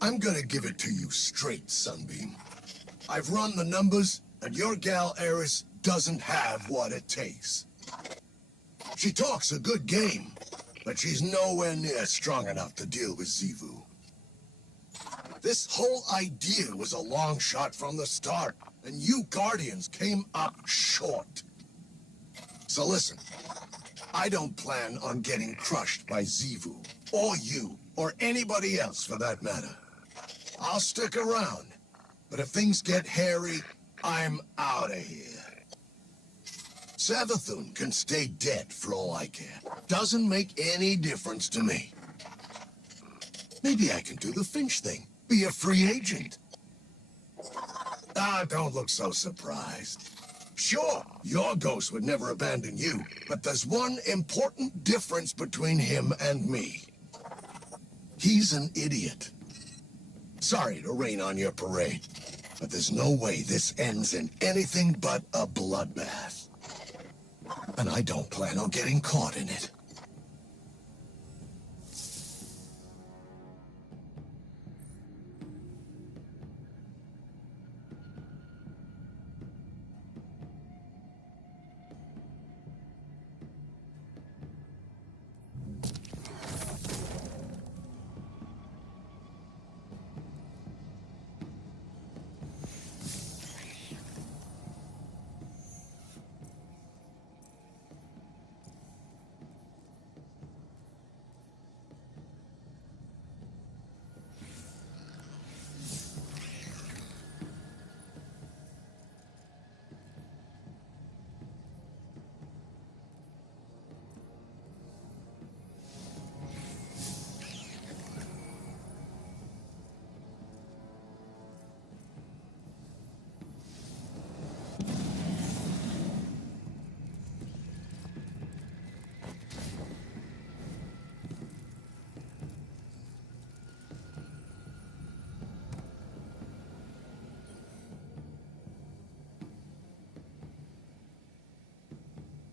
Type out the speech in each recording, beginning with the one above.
I'm gonna give it to you straight, Sunbeam. I've run the numbers, and your gal Eris doesn't have what it takes. She talks a good game, but she's nowhere near strong enough to deal with Xivu. This whole idea was a long shot from the start, and you Guardians came up short. So listen, I don't plan on getting crushed by Xivu, or you, or anybody else for that matter. I'll stick around, but if things get hairy, I'm out of here. Savathun can stay dead for all I care. Doesn't make any difference to me. Maybe I can do the Finch thing. Be a free agent. Ah, don't look so surprised. Sure, your ghost would never abandon you, but there's one important difference between him and me. He's an idiot. Sorry to rain on your parade, but there's no way this ends in anything but a bloodbath. And I don't plan on getting caught in it.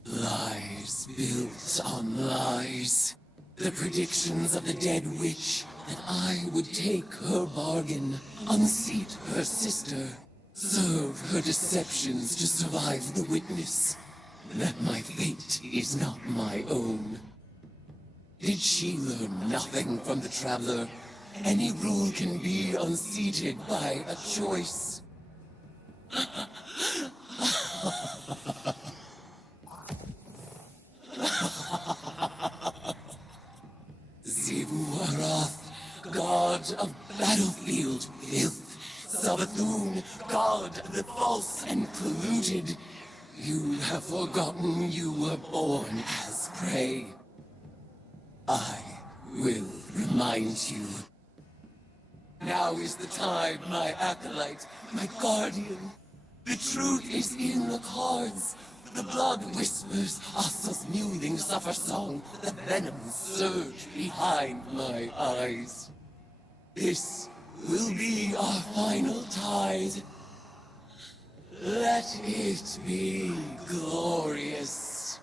Lies built on lies. The predictions of the dead witch that I would take her bargain, unseat her sister, serve her deceptions to survive the witness, that my fate is not my own. Did she learn nothing from the Traveler? Any rule can be unseated by a choice. Xivu Arath, god of battlefield filth. Savathun, god of the false and polluted. You have forgotten you were born as prey. I will remind you. Now is the time, my acolyte, my guardian. The truth is in the cards. The blood whispers, Assa's mewling suffer song. The venom surge behind my eyes. This will be our final tide. Let it be glorious.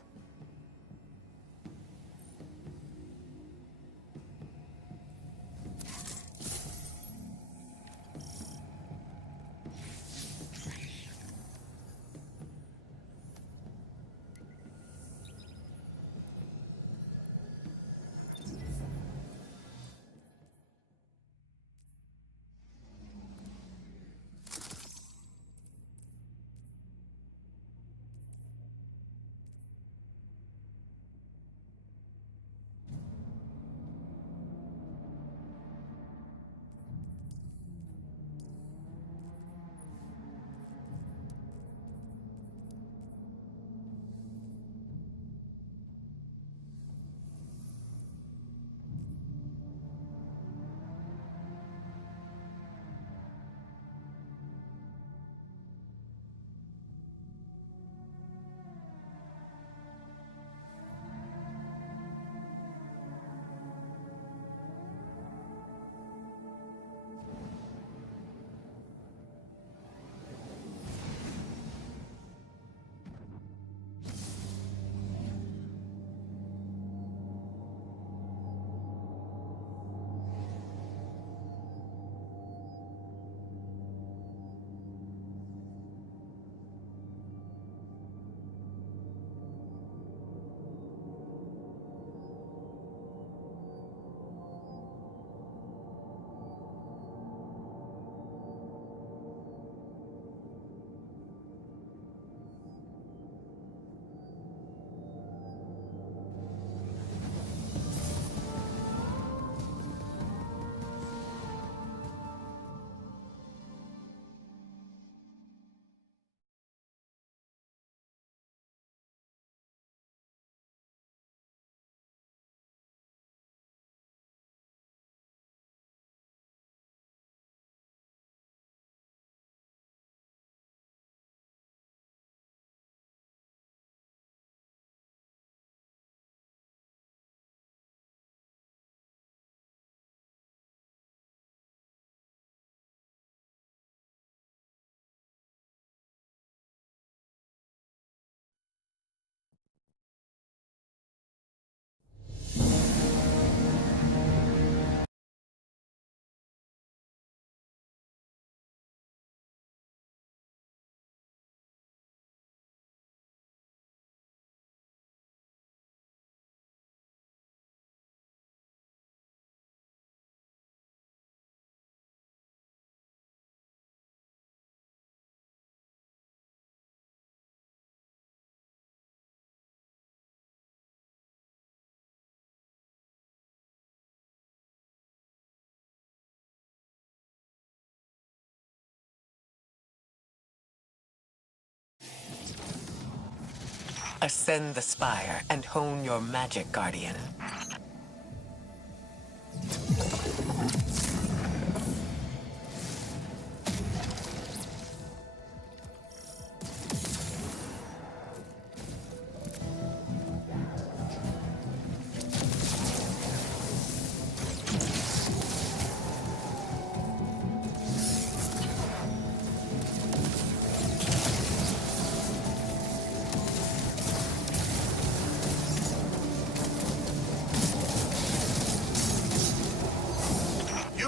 Ascend the spire and hone your magic, Guardian.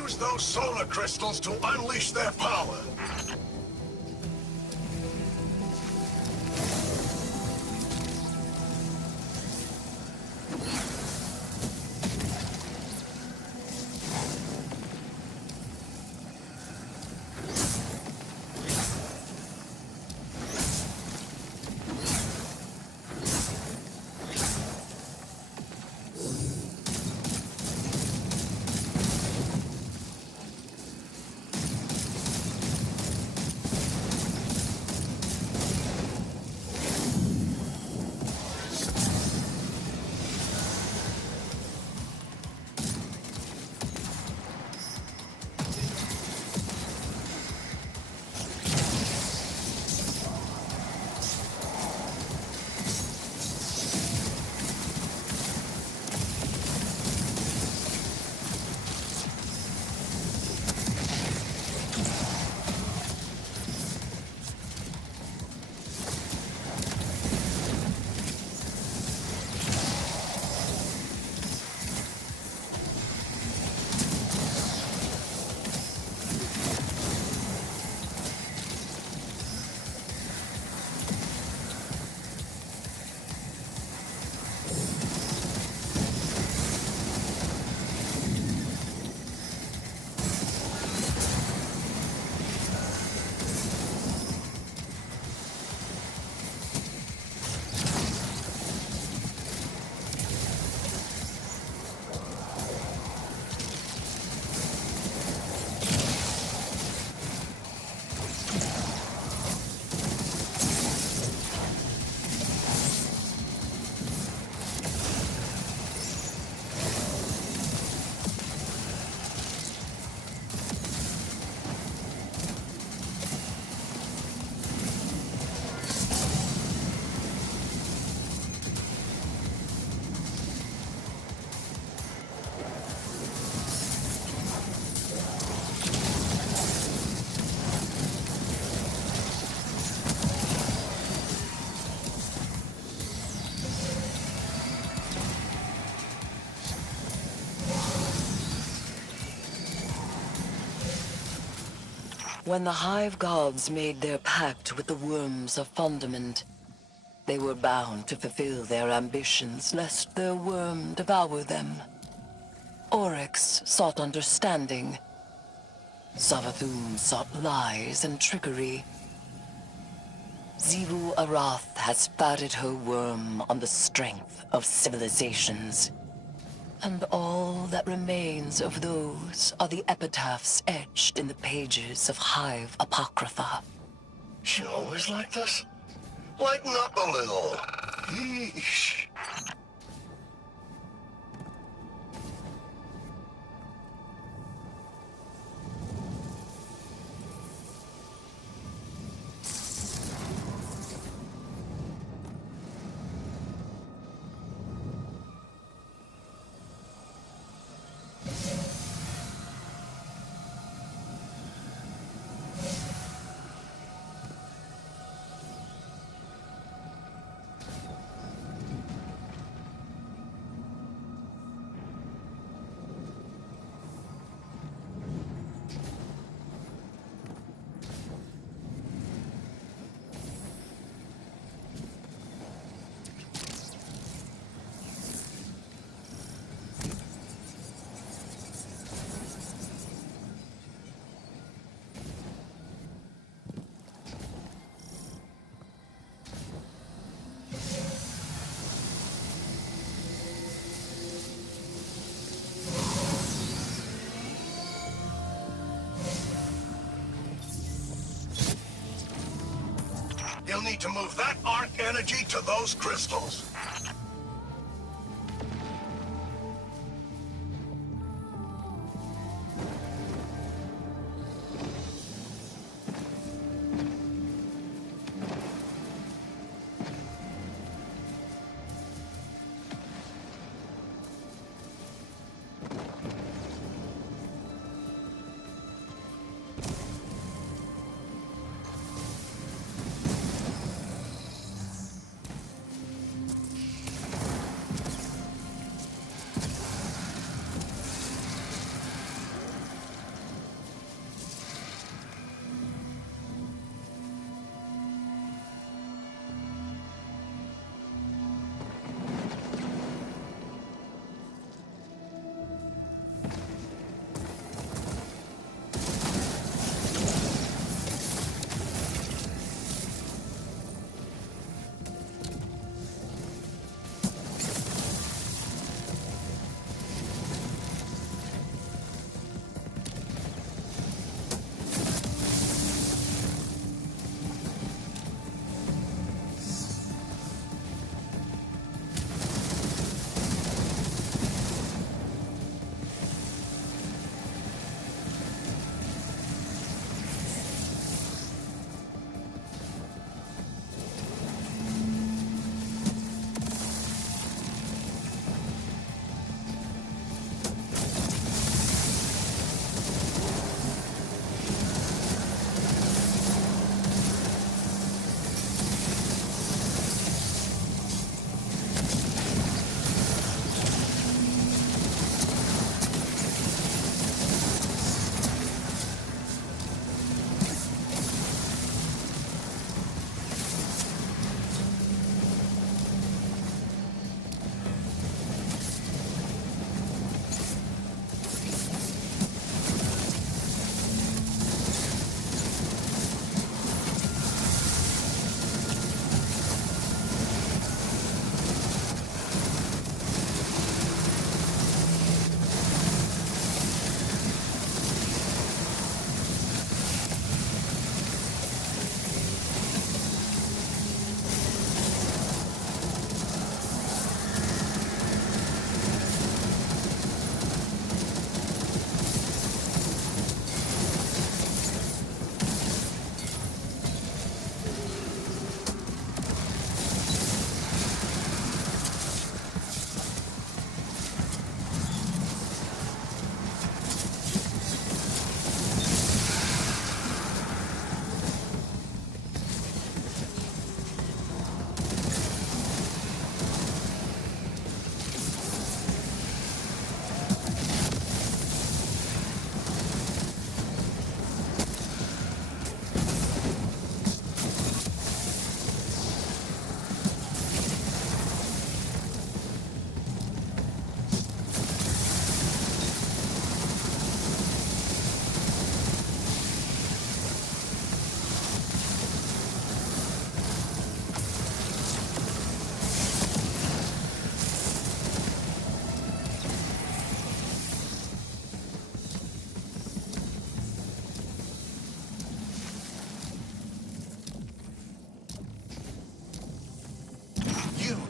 Use those solar crystals to unleash their power. When the Hive Gods made their pact with the Worms of Fundament, they were bound to fulfill their ambitions lest their worm devour them. Oryx sought understanding. Savathûn sought lies and trickery. Xivu Arath has fatted her worm on the strength of civilizations. And all that remains of those are the epitaphs etched in the pages of Hive Apocrypha. She always like this? Lighten up a little. Yeesh. to move that arc energy to those crystals.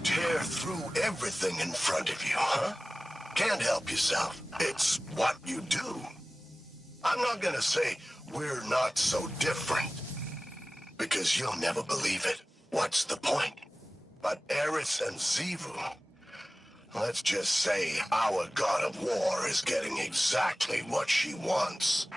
Tear through everything in front of you, huh? Can't help yourself. It's what you do. I'm not gonna say we're not so different, because you'll never believe it. What's the point? But Eris and Xivu, let's just say our god of war is getting exactly what she wants.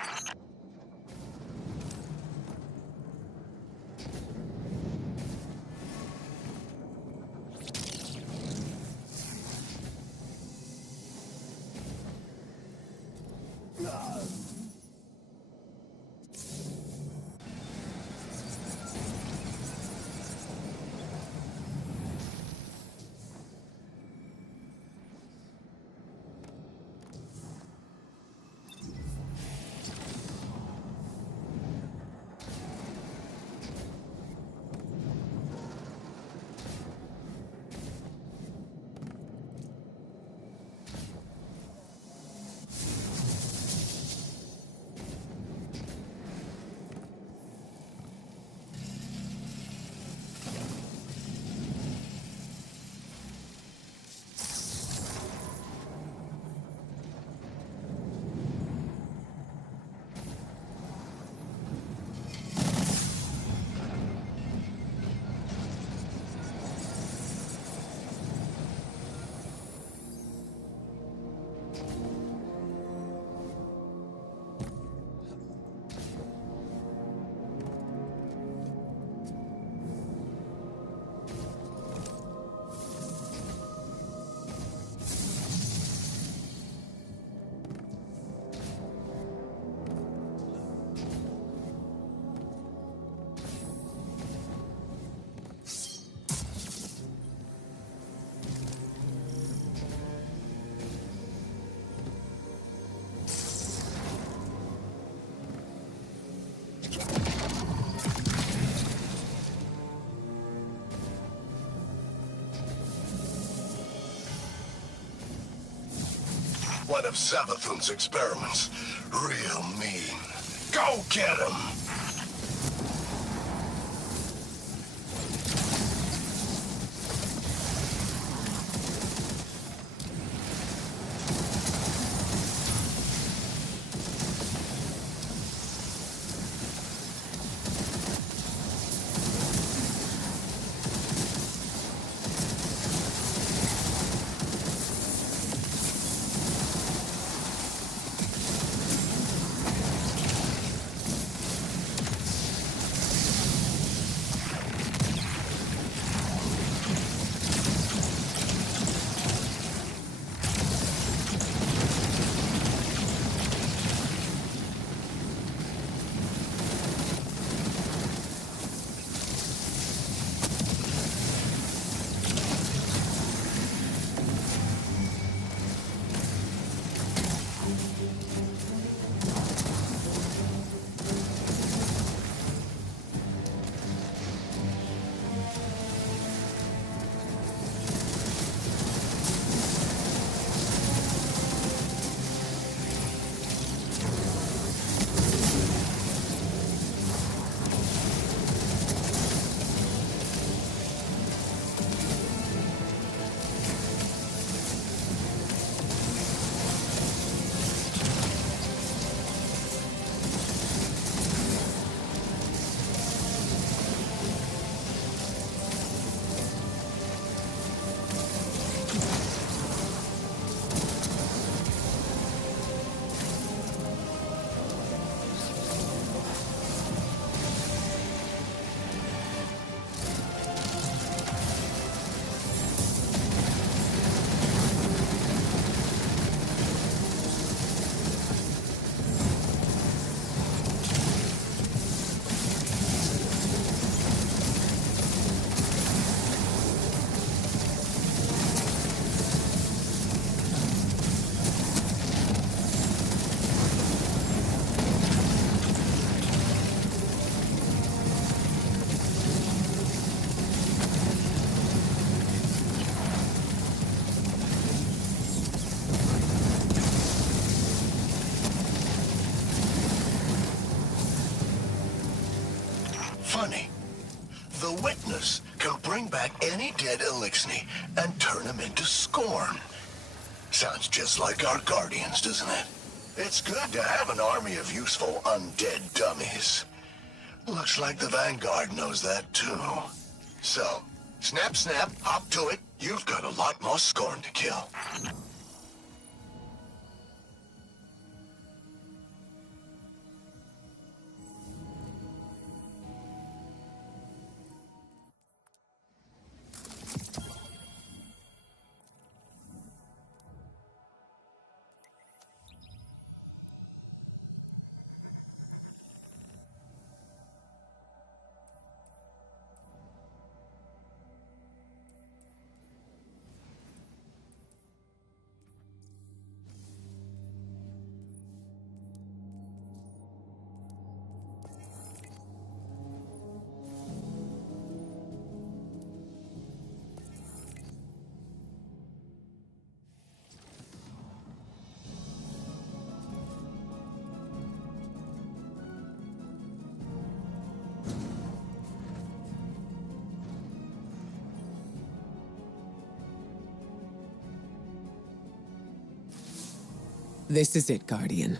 one of Savathun's experiments. Real mean. Go get him! Funny. The Witness can bring back any dead Elixni and turn them into scorn. Sounds just like our Guardians, doesn't it? It's good to have an army of useful undead dummies. Looks like the Vanguard knows that too. So, snap, snap, hop to it. You've got a lot more scorn to kill. This is it, Guardian.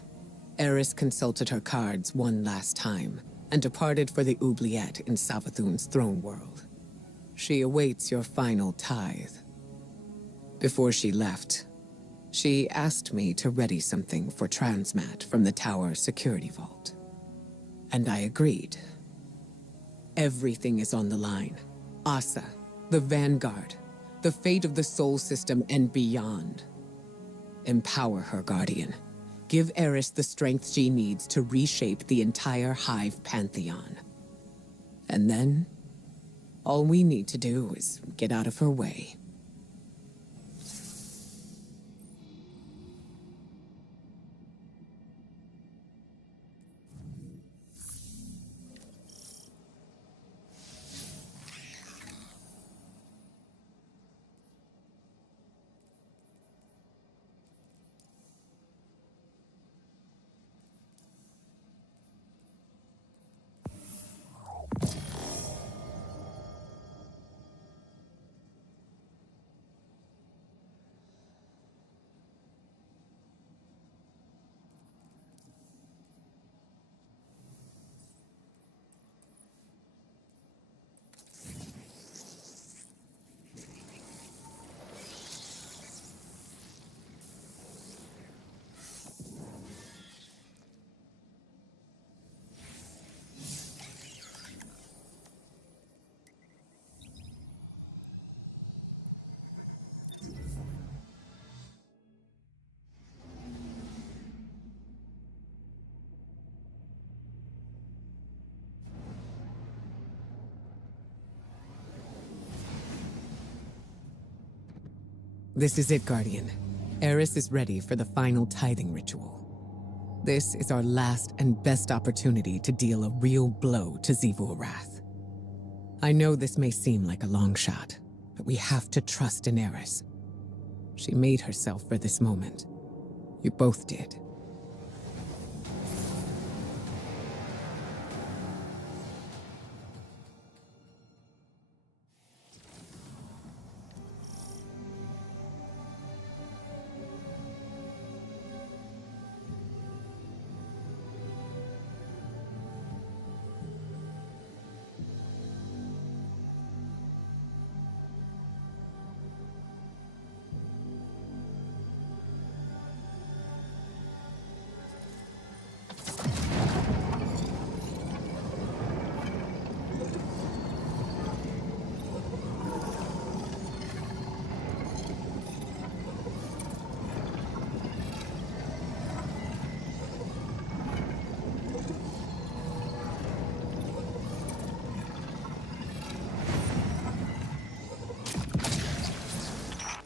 Eris consulted her cards one last time, and departed for the Oubliette in Savathun's throne world. She awaits your final tithe. Before she left, she asked me to ready something for Transmat from the tower security vault. And I agreed. Everything is on the line. Asa, the Vanguard, the fate of the Sol System and beyond. Empower her, Guardian. Give Eris the strength she needs to reshape the entire Hive Pantheon. And then, all we need to do is get out of her way. This is it, Guardian. Eris is ready for the final tithing ritual. This is our last and best opportunity to deal a real blow to Xivu Arath. I know this may seem like a long shot, but we have to trust in Eris. She made herself for this moment. You both did.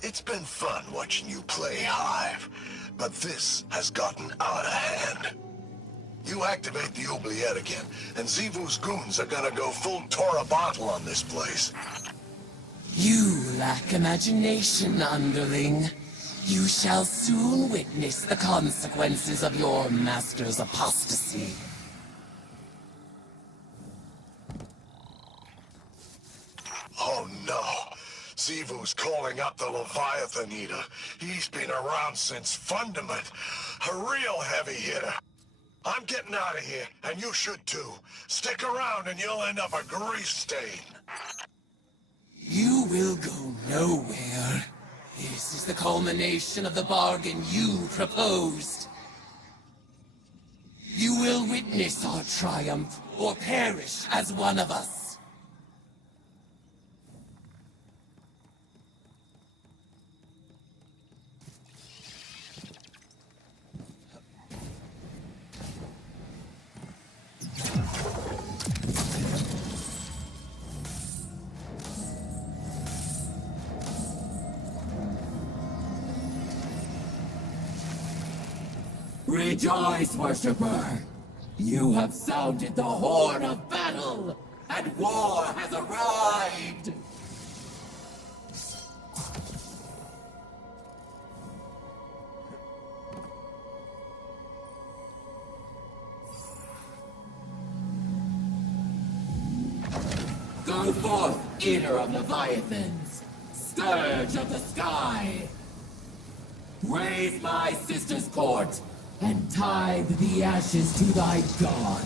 It's been fun watching you play, Hive, but this has gotten out of hand. You activate the oubliette again, and Xivu's goons are gonna go full Tora bottle on this place. You lack imagination, underling. You shall soon witness the consequences of your master's apostasy. Oh no. Xivu's calling up the Leviathan Eater. He's been around since Fundament. A real heavy hitter. I'm getting out of here, and you should too. Stick around and you'll end up a grease stain. You will go nowhere. This is the culmination of the bargain you proposed. You will witness our triumph, or perish as one of us. Rejoice, worshipper! You have sounded the horn of battle, and war has arrived! Go forth, eater of Leviathans! Scourge of the sky! Raise my sister's court, and tithe the ashes to thy god.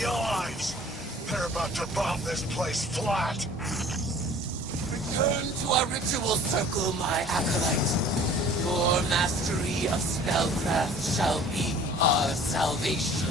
your lives. They're about to bomb this place flat. Return to our ritual circle, my acolyte. Your mastery of spellcraft shall be our salvation.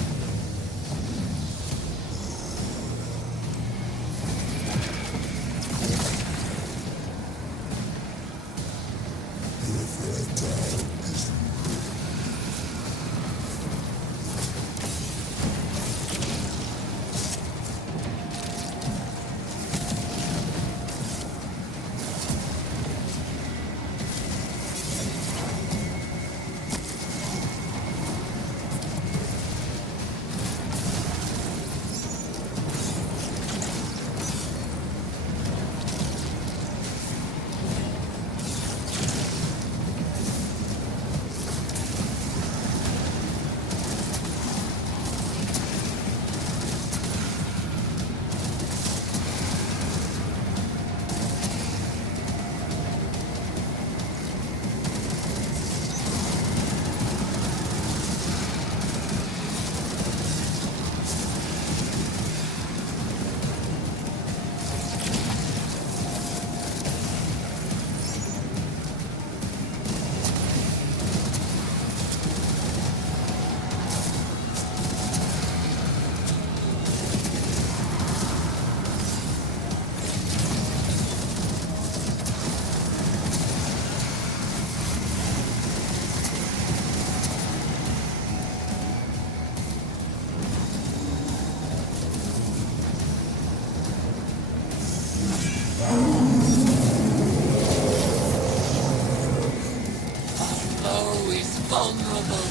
Vulnerable.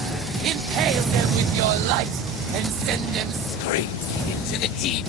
Impale them with your light and send them straight into the deep.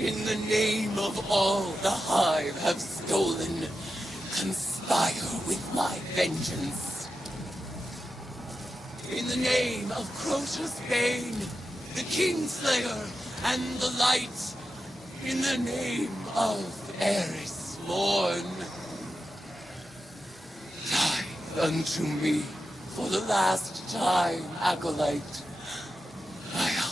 In the name of all the Hive have stolen, conspire with my vengeance. In the name of Crota's Bane, the Kingslayer, and the Light, in the name of Eris Morn, tithe unto me for the last time, Acolyte. I out.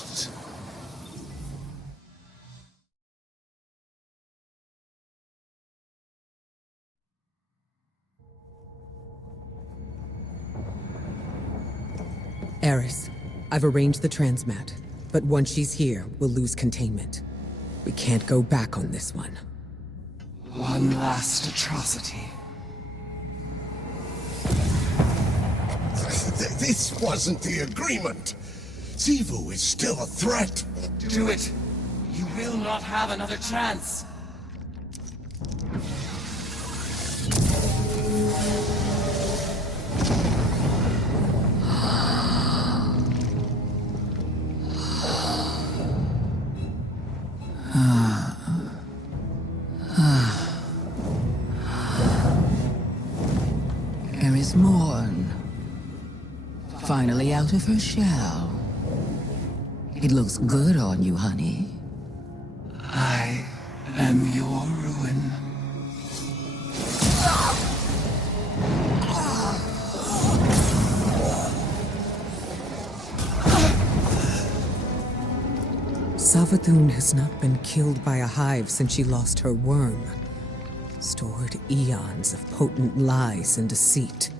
Eris, I've arranged the transmat, but once she's here, we'll lose containment. We can't go back on this one. One last atrocity. This wasn't the agreement. Xivu is still a threat. Do it. You will not have another chance. Eris Morn. Finally out of her shell. It looks good on you, honey. I am your ruin. Savathun has not been killed by a hive since she lost her worm. Stored eons of potent lies and deceit.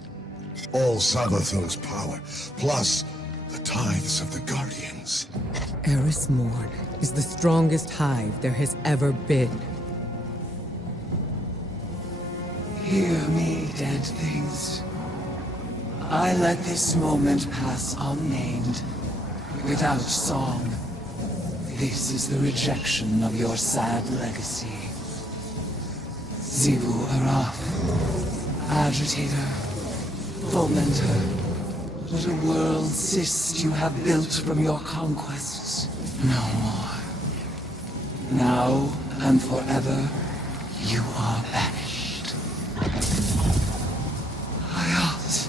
All Savathun's power, plus the tithes of the Guardians. Eris Morn is the strongest hive there has ever been. Hear me, dead things. I let this moment pass unnamed, without song. This is the rejection of your sad legacy. Xivu Arath, agitator, fomenter, what a world cyst you have built from your conquests. No more. Now and forever, you are banished. Hayat.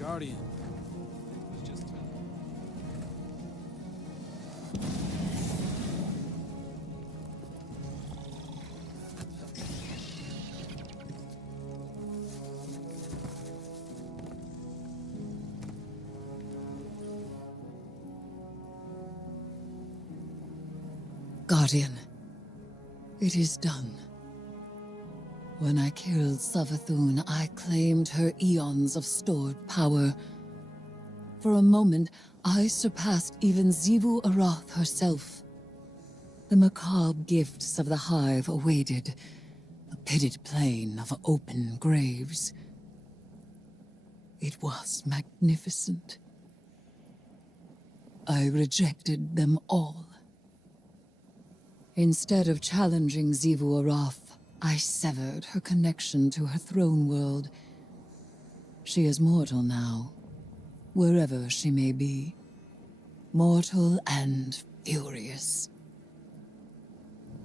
Guardian. It's just Guardian, it is done. When I killed Savathun, I claimed her eons of stored power. For a moment, I surpassed even Xivu Arath herself. The macabre gifts of the Hive awaited, a pitted plain of open graves. It was magnificent. I rejected them all. Instead of challenging Xivu Arath, I severed her connection to her throne world. She is mortal now, wherever she may be. Mortal and furious.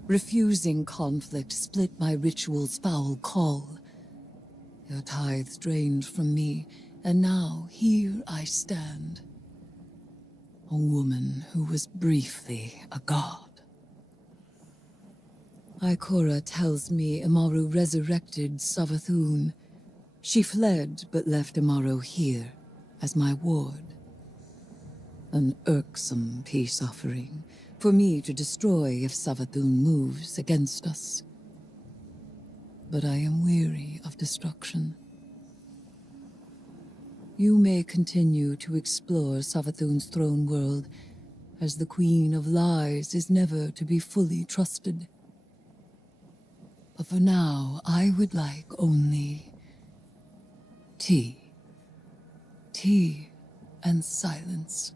Refusing conflict split my ritual's foul call. Your tithes drained from me, and now here I stand. A woman who was briefly a god. Ikora tells me Amaru resurrected Savathun. She fled, but left Amaru here, as my ward. An irksome peace offering, for me to destroy if Savathun moves against us. But I am weary of destruction. You may continue to explore Savathun's throne world, as the Queen of Lies is never to be fully trusted. But for now, I would like only tea. Tea and silence.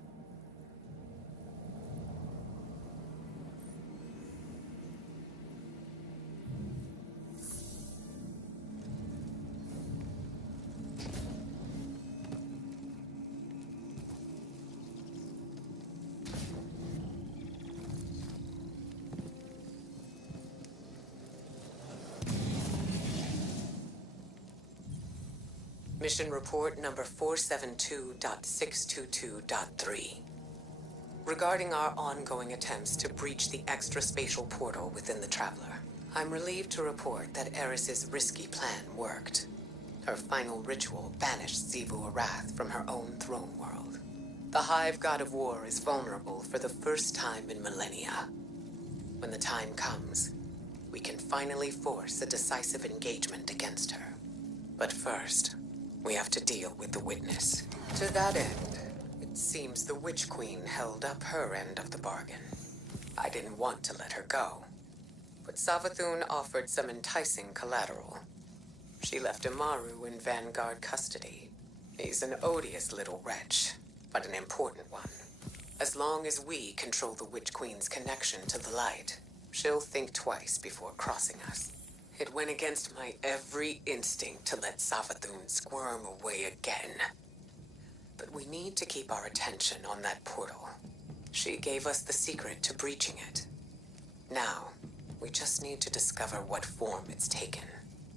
Mission report number 472.622.3. Regarding our ongoing attempts to breach the extraspatial portal within the Traveler, I'm relieved to report that Eris's risky plan worked. Her final ritual banished Xivu Arath from her own throne world. The Hive God of War is vulnerable for the first time in millennia. When the time comes, we can finally force a decisive engagement against her. But first, we have to deal with the Witness. To that end, it seems the Witch Queen held up her end of the bargain. I didn't want to let her go, but Savathun offered some enticing collateral. She left Amaru in Vanguard custody, He's an odious little wretch, but an important one. As long as we control the Witch Queen's connection to the light, she'll think twice before crossing us. It went against my every instinct to let Savathun squirm away again. But we need to keep our attention on that portal. She gave us the secret to breaching it. Now, we just need to discover what form it's taken.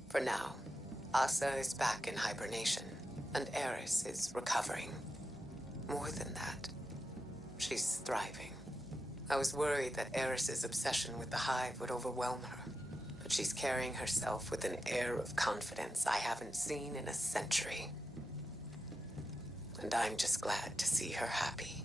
For now, Asa is back in hibernation, and Eris is recovering. More than that, she's thriving. I was worried that Eris's obsession with the hive would overwhelm her, but she's carrying herself with an air of confidence I haven't seen in a century. And I'm just glad to see her happy.